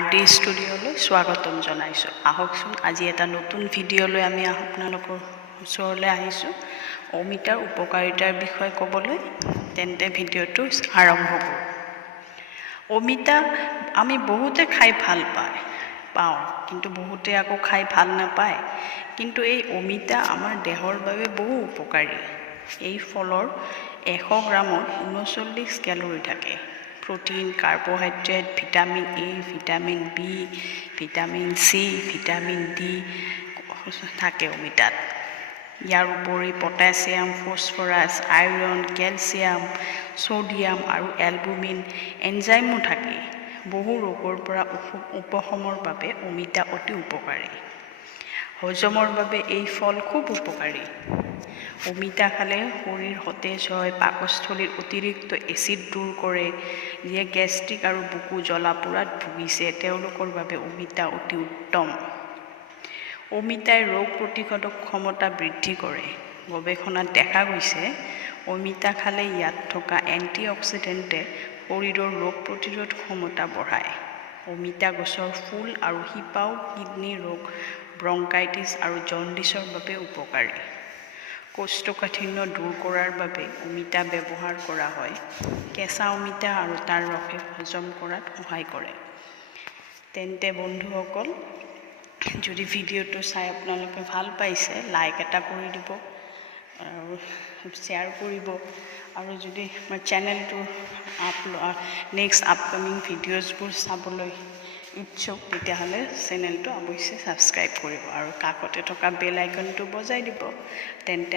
RD ষ্টুডিঅ'লৈ স্বাগতম জনাইছোঁ। আহকচোন আজি এটা নতুন ভিডিঅ'লৈ আমি আপোনালোকৰ ওচৰলৈ আহিছোঁ অমিতাৰ উপকাৰিতাৰ বিষয়ে ক'বলৈ। তেন্তে ভিডিঅ'টো আৰম্ভ কৰোঁ। অমিতা আমি বহুতে খাই ভাল পাওঁ, কিন্তু বহুতে আকৌ খাই ভাল নাপায়। কিন্তু এই অমিতা আমাৰ দেহৰ বাবে বহু উপকাৰী। এই ফলৰ 100 গ্ৰামত 39 কেলৰি থাকে। Protein, carbohydrate, vitamin A, vitamin B, vitamin C, vitamin D থাকে অমিতাত। ইয়াৰ উপৰি potassium, phosphorus, iron, calcium, sodium আৰু এলবুমিন এনজাইমো থাকে। বহু ৰোগৰ পৰা উপশমৰ বাবে অমিতা অতি উপকাৰী। হজমৰ বাবে এই ফল খুব উপকাৰী। অমিতা খালে শৰীৰ সতেজ হয়, পাকস্থলীৰ অতিৰিক্ত এচিড দূৰ কৰে। যিয়ে গেষ্ট্ৰিক আৰু বুকু জ্বলা পোৰাত ভুগিছে তেওঁলোকৰ বাবে অমিতা অতি উত্তম। অমিতাই ৰোগ প্ৰতিৰোধক ক্ষমতা বৃদ্ধি কৰে। গৱেষণাত দেখা গৈছে অমিতা খালে ইয়াত থকা এণ্টিঅক্সিডেণ্টে শৰীৰৰ ৰোগ প্ৰতিৰোধ ক্ষমতা বঢ়ায়। অমিতা গছৰ ফুল আৰু শিপাও কিডনী ৰোগ, ব্ৰংকাইটিছ আৰু জণ্ডিছৰ বাবে উপকাৰী। কোষ্ঠকাঠিন্য দূৰ কৰাৰ বাবে অমিতা ব্যৱহাৰ কৰা হয়। কেঁচা অমিতা আৰু তাৰ ৰসে হজম কৰাত সহায় কৰে। তেন্তে বন্ধুসকল, যদি ভিডিঅ'টো চাই আপোনালোকে ভাল পাইছে, লাইক এটা কৰি দিব আৰু শ্বেয়াৰ কৰিব। আৰু যদি আমাৰ চেনেলটোৰ নেক্সট আপকামিং ভিডিঅ'জবোৰ চাবলৈ ইচ্ছুক, তেতিয়াহ'লে চেনেলটো অৱশ্যে ছাবস্ক্ৰাইব কৰিব আৰু কাষতে থকা বেল আইকনটো বজাই দিব। তেন্তে